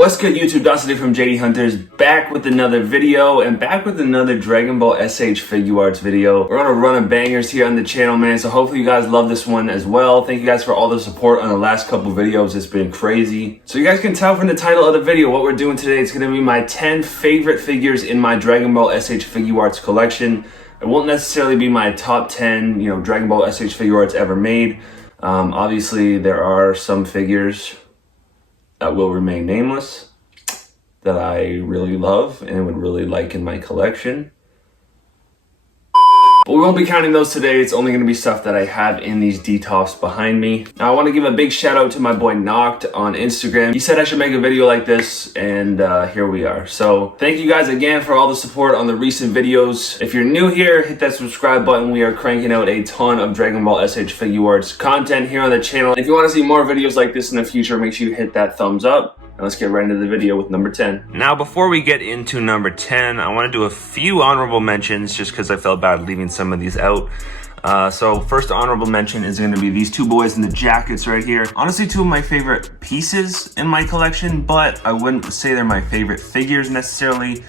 What's good, YouTube? Dawson from JD Hunters, back with another video and back with another Dragon Ball S.H.Figuarts video. We're on a run of bangers here on the channel, man, so hopefully you guys love this one as well. Thank you guys for all the support on the last couple videos. It's been crazy. So you guys can tell from the title of the video what we're doing today. It's going to be my 10 favorite figures in my Dragon Ball S.H.Figuarts collection. It won't necessarily be my top 10, Dragon Ball S.H.Figuarts ever made. Obviously, there are some figures that will remain nameless that I really love and would really like in my collection. But we won't be counting those today. It's only going to be stuff that I have in these detofs behind me. Now, I want to give a big shout out to my boy Noct on Instagram. He said I should make a video like this, and here we are. So thank you guys again for all the support on the recent videos. If you're new here, hit that subscribe button. We are cranking out a ton of Dragon Ball S.H.Figuarts content here on the channel. If you want to see more videos like this in the future, make sure you hit that thumbs up. And let's get right into the video with number 10. Now, before we get into number 10, I want to do a few honorable mentions just because I felt bad leaving some of these out. So first honorable mention is going to be these two boys in the jackets right here. Honestly, two of my favorite pieces in my collection, but I wouldn't say they're my favorite figures necessarily.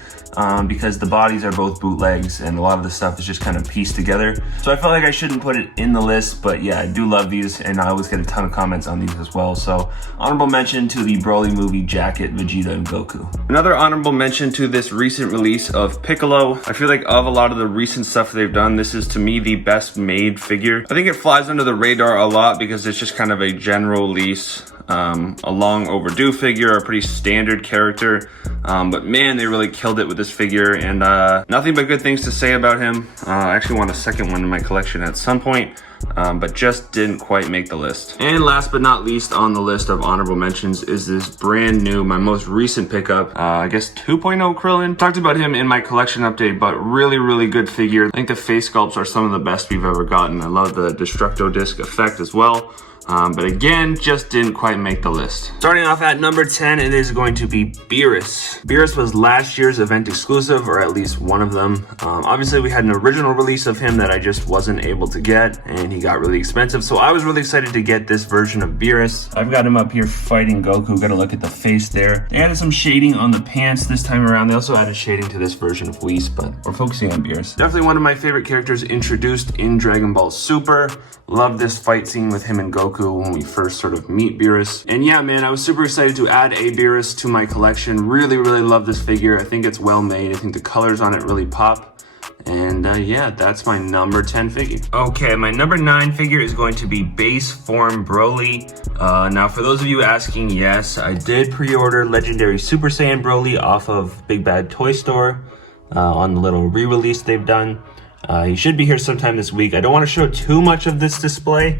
Because the bodies are both bootlegs and a lot of the stuff is just kind of pieced together. So I felt like I shouldn't put it in the list, but yeah, I do love these and I always get a ton of comments on these as well. So honorable mention to the Broly movie jacket, Vegito and Goku. Another honorable mention to this recent release of Piccolo. I feel like of a lot of the recent stuff they've done, this is to me the best made figure. I think it flies under the radar a lot because it's just kind of a general release. A long overdue figure, a pretty standard character, but man, they really killed it with this figure, and nothing but good things to say about him. I actually want a second one in my collection at some point, but just didn't quite make the list. And last but not least on the list of honorable mentions is this brand new, my most recent pickup, I guess 2.0 Krillin. Talked about him in my collection update, but really good figure. I think the face sculpts are some of the best we've ever gotten. I love the Destructo Disc effect as well. But again, just didn't quite make the list. Starting off at number 10, it is going to be Beerus. Beerus was last year's event exclusive, or at least one of them. Obviously, we had an original release of him that I just wasn't able to get, and he got really expensive. So I was really excited to get this version of Beerus. I've got him up here fighting Goku. Got to look at the face there. They added some shading on the pants this time around. They also added shading to this version of Whis, but we're focusing on Beerus. Definitely one of my favorite characters introduced in Dragon Ball Super. Love this fight scene with him and Goku when we first sort of meet Beerus. And yeah, man, I was super excited to add a Beerus to my collection. Really love this figure. I think it's well made. I think the colors on it really pop. And yeah, that's my number 10 figure. Okay, my number 9 figure is going to be Base Form Broly. Now, for those of you asking, yes, I did pre-order Legendary Super Saiyan Broly off of Big Bad Toy Store on the little re-release they've done. He should be here sometime this week. I don't want to show too much of this display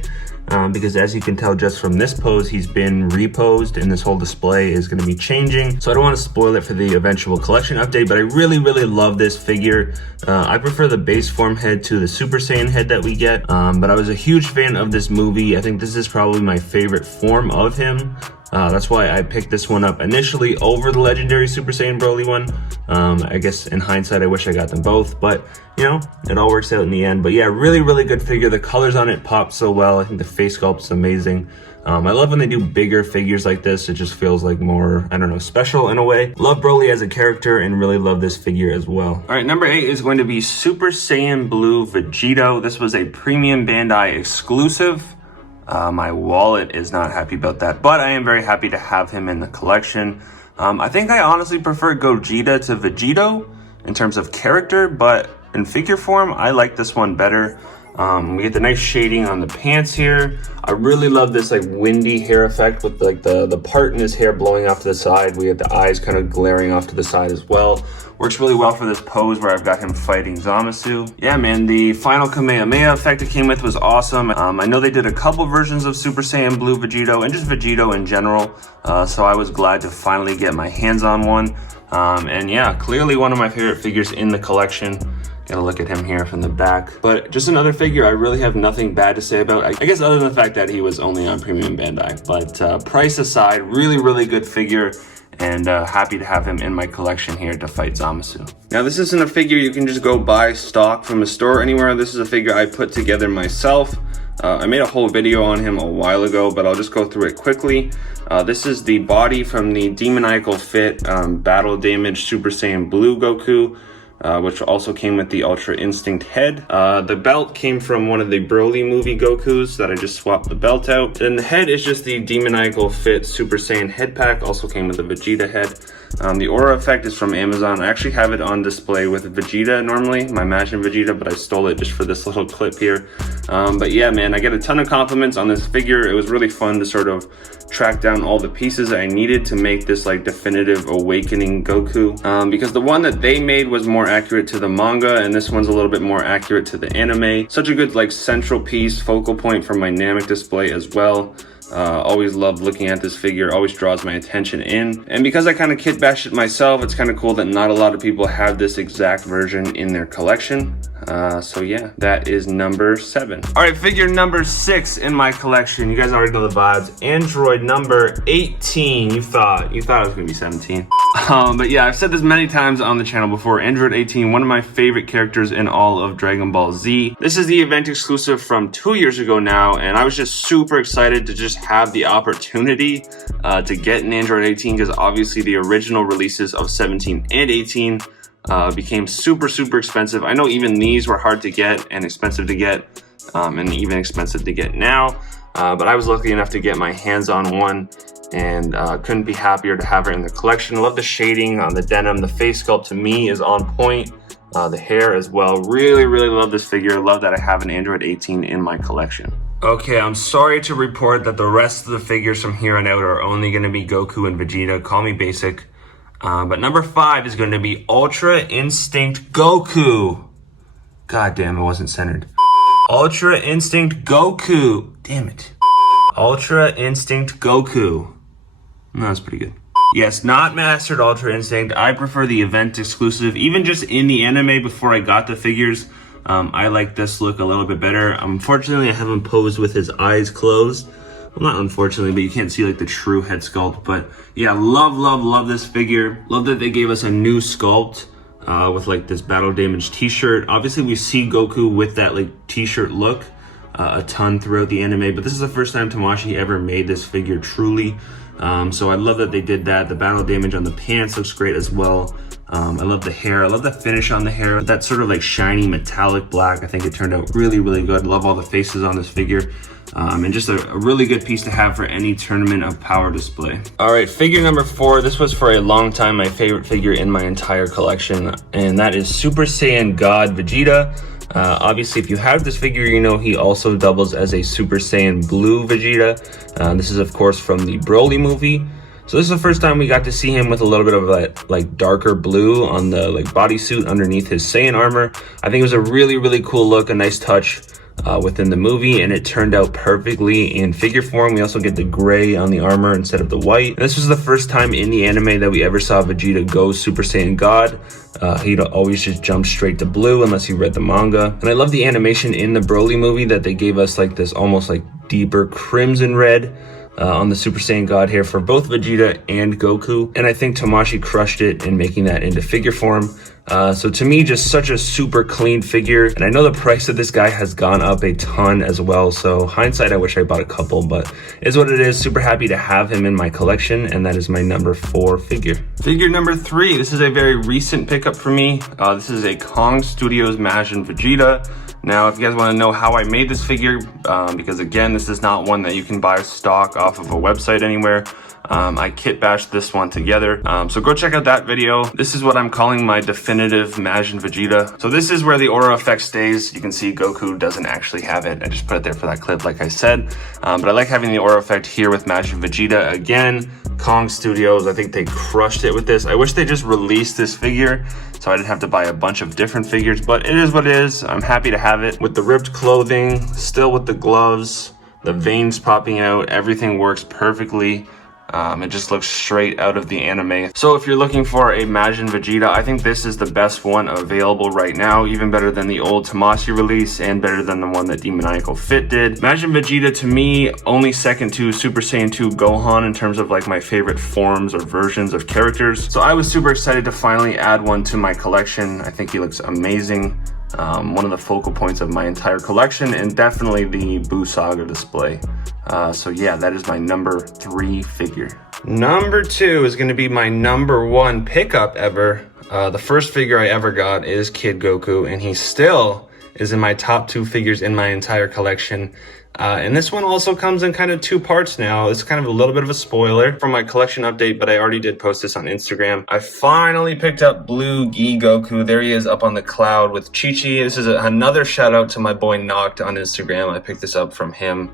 because as you can tell just from this pose, he's been reposed and this whole display is going to be changing. So I don't want to spoil it for the eventual collection update, but I really love this figure. I prefer the base form head to the Super Saiyan head that we get, but I was a huge fan of this movie. I think this is probably my favorite form of him. That's why I picked this one up initially over the Legendary Super Saiyan Broly one. I guess in hindsight, I wish I got them both, but it all works out in the end. But yeah, really good figure. The colors on it pop so well. I think the face sculpt is amazing. I love when they do bigger figures like this. It just feels like more, I don't know, special in a way. Love Broly as a character and really love this figure as well. All right, number 8 is going to be Super Saiyan Blue Vegito. This was a premium Bandai exclusive. My wallet is not happy about that, but I am very happy to have him in the collection. I think I honestly prefer Gogeta to Vegito in terms of character, but in figure form, I like this one better. We get the nice shading on the pants here. I really love this like windy hair effect with like the part in his hair blowing off to the side. We get the eyes kind of glaring off to the side as well. Works really well for this pose where I've got him fighting Zamasu. Yeah, man, the final Kamehameha effect it came with was awesome. I know they did a couple versions of Super Saiyan Blue Vegito and just Vegito in general. So I was glad to finally get my hands on one. And yeah, clearly one of my favorite figures in the collection. Gotta look at him here from the back. But just another figure I really have nothing bad to say about. I guess other than the fact that he was only on Premium Bandai. But price aside, really good figure. And happy to have him in my collection here to fight Zamasu. Now, this isn't a figure you can just go buy stock from a store anywhere. This is a figure I put together myself. I made a whole video on him a while ago, but I'll just go through it quickly. This is the body from the Demoniacal Fit Battle Damage Super Saiyan Blue Goku, which also came with the Ultra Instinct head. The belt came from one of the Broly movie Gokus that I just swapped the belt out. Then the head is just the Demoniacal Fit Super Saiyan head pack, also came with the Vegeta head. The aura effect is from Amazon. I actually have it on display with Vegeta normally, my Majin Vegeta, but I stole it just for this little clip here. But yeah, man, I get a ton of compliments on this figure. It was really fun to sort of track down all the pieces that I needed to make this like definitive awakening Goku. Because the one that they made was more accurate to the manga, and this one's a little bit more accurate to the anime. Such a good like central piece, focal point for my Namek display as well. Always loved looking at this figure, always draws my attention in. And because I kind of kit bashed it myself, it's kind of cool that not a lot of people have this exact version in their collection. So yeah, that is number 7. All right, figure number 6 in my collection. You guys already know the vibes. Android number 18. You thought it was gonna be 17. But yeah, I've said this many times on the channel before. Android 18, one of my favorite characters in all of Dragon Ball Z. This is the event exclusive from 2 years ago now, and I was just super excited to just have the opportunity to get an Android 18, because obviously the original releases of 17 and 18 became super expensive. I know even these were hard to get and expensive to get, and even expensive to get now, but I was lucky enough to get my hands on one, and couldn't be happier to have her in the collection. I love the shading on the denim. The face sculpt to me is on point. The hair as well. Really love this figure. Love that I have an Android 18 in my collection. Okay, I'm sorry to report that the rest of the figures from here on out are only going to be Goku and Vegeta. Call me basic. But number 5 is going to be Ultra Instinct Goku. God damn, it wasn't centered. Ultra Instinct Goku. Damn it. Ultra Instinct Goku. No, that's pretty good. Yes, not Mastered Ultra Instinct. I prefer the event exclusive. Even just in the anime before I got the figures, I like this look a little bit better. Unfortunately, I have him posed with his eyes closed. Well, not unfortunately, but you can't see like the true head sculpt. But yeah, love this figure. Love that they gave us a new sculpt with like this battle damage t-shirt. Obviously, we see Goku with that like t-shirt look a ton throughout the anime, but this is the first time Tamashii ever made this figure truly. So I love that they did that. The battle damage on the pants looks great as well. I love the hair. I love the finish on the hair. That sort of like shiny metallic black. I think it turned out really good. Love all the faces on this figure. And just a really good piece to have for any tournament of power display. All right, figure number 4. This was for a long time my favorite figure in my entire collection, and that is Super Saiyan God Vegeta. Obviously, if you have this figure, you know he also doubles as a Super Saiyan Blue Vegeta. This is, of course, from the Broly movie. So this is the first time we got to see him with a little bit of that like darker blue on the like bodysuit underneath his Saiyan armor. I think it was a really cool look, a nice touch within the movie, and it turned out perfectly in figure form. We also get the gray on the armor instead of the white. And this was the first time in the anime that we ever saw Vegeta go Super Saiyan God. He'd always just jump straight to blue unless you read the manga. And I love the animation in the Broly movie that they gave us like this almost like deeper crimson red on the Super Saiyan God hair for both Vegeta and Goku. And I think Tamashii crushed it in making that into figure form. So to me, just such a super clean figure. And I know the price of this guy has gone up a ton as well. So hindsight, I wish I bought a couple, but it's what it is. Super happy to have him in my collection. And that is my number 4 figure. Figure number 3. This is a very recent pickup for me. This is a Kong Studios Majin Vegeta. Now, if you guys want to know how I made this figure, because again, this is not one that you can buy stock off of a website anywhere. I kit bashed this one together. So go check out that video. This is what I'm calling my definitive Majin Vegeta. So this is where the aura effect stays. You can see Goku doesn't actually have it. I just put it there for that clip, like I said. But I like having the aura effect here with Majin Vegeta. Again, Kong Studios, I think they crushed it with this. I wish they just released this figure so I didn't have to buy a bunch of different figures, but it is what it is. I'm happy to have it with the ripped clothing, still with the gloves, the veins popping out. Everything works perfectly. It just looks straight out of the anime. So if you're looking for a Majin Vegeta, I think this is the best one available right now, even better than the old Tamashii release and better than the one that Demoniacal Fit did. Majin Vegeta to me, only second to Super Saiyan 2 Gohan in terms of like my favorite forms or versions of characters. So I was super excited to finally add one to my collection. I think he looks amazing. one of the focal points of my entire collection, and definitely the Buu Saga display. So yeah, that is my number 3 figure. Number 2 is gonna be my number 1 pickup ever. The first figure I ever got is Kid Goku, and he still is in my top 2 figures in my entire collection. And this one also comes in kind of 2 parts now. It's kind of a little bit of a spoiler from my collection update, but I already did post this on Instagram. I finally picked up Blue Gi Goku. There he is up on the cloud with Chi-Chi. This is another shout out to my boy Noct on Instagram. I picked this up from him.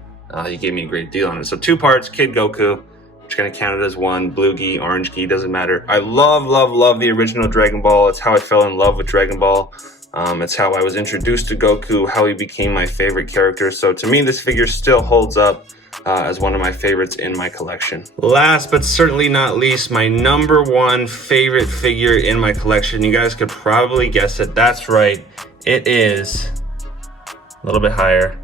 He gave me a great deal on it. So 2 parts, Kid Goku. I'm just gonna count it as 1. Blue Gi, orange Gi, doesn't matter. I love the original Dragon Ball. It's how I fell in love with Dragon Ball. It's how I was introduced to Goku, how he became my favorite character. So to me, this figure still holds up as one of my favorites in my collection. Last but certainly not least, my number 1 favorite figure in my collection. You guys could probably guess it. That's right. It is a little bit higher.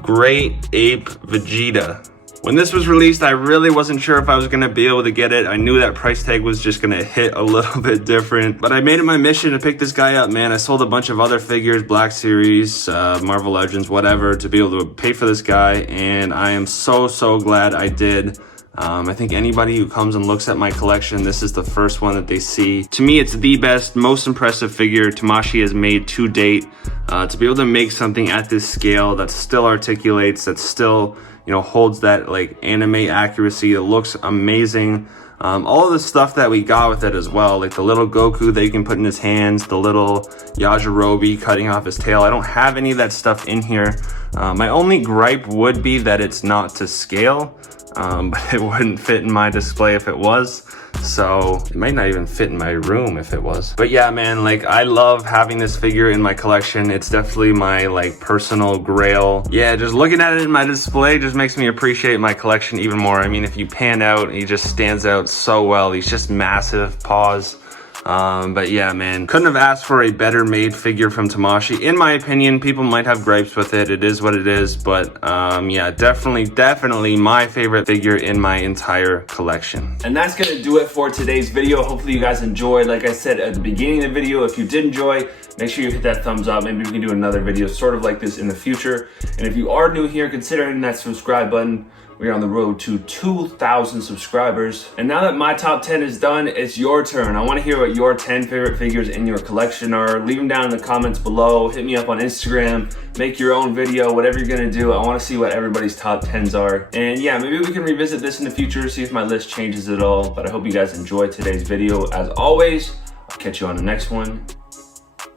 Great Ape Vegeta. When this was released, I really wasn't sure if I was gonna be able to get it. I knew that price tag was just gonna hit a little bit different, but I made it my mission to pick this guy up, man. I sold a bunch of other figures, Black Series, Marvel Legends, whatever, to be able to pay for this guy, and I am so glad I did. I think anybody who comes and looks at my collection, this is the first one that they see. To me, it's the best, most impressive figure Tamashii has made to date. To be able to make something at this scale that still articulates, that still, you know, holds that like anime accuracy. It looks amazing. All of the stuff that we got with it as well, like the little Goku that you can put in his hands, the little Yajirobe cutting off his tail. I don't have any of that stuff in here. My only gripe would be that it's not to scale, but it wouldn't fit in my display if it was. So it might not even fit in my room if it was. But yeah, man, like I love having this figure in my collection. It's definitely my like personal grail. Yeah, just looking at it in my display just makes me appreciate my collection even more. I mean, if you pan out, he just stands out so well. He's just massive paws. But yeah, man, couldn't have asked for a better made figure from Tamashii. In my opinion, people might have gripes with it. It is what it is, but yeah, definitely my favorite figure in my entire collection. And that's gonna do it for today's video. Hopefully you guys enjoyed. Like I said at the beginning of the video, if you did enjoy, make sure you hit that thumbs up. Maybe we can do another video sort of like this in the future. And if you are new here, consider hitting that subscribe button. We are on the road to 2,000 subscribers. And now that my top 10 is done, it's your turn. I want to hear what your 10 favorite figures in your collection are. Leave them down in the comments below. Hit me up on Instagram. Make your own video, whatever you're gonna do. I want to see what everybody's top 10s are. And yeah, maybe we can revisit this in the future, see if my list changes at all. But I hope you guys enjoyed today's video. As always, I'll catch you on the next one.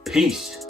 Peace.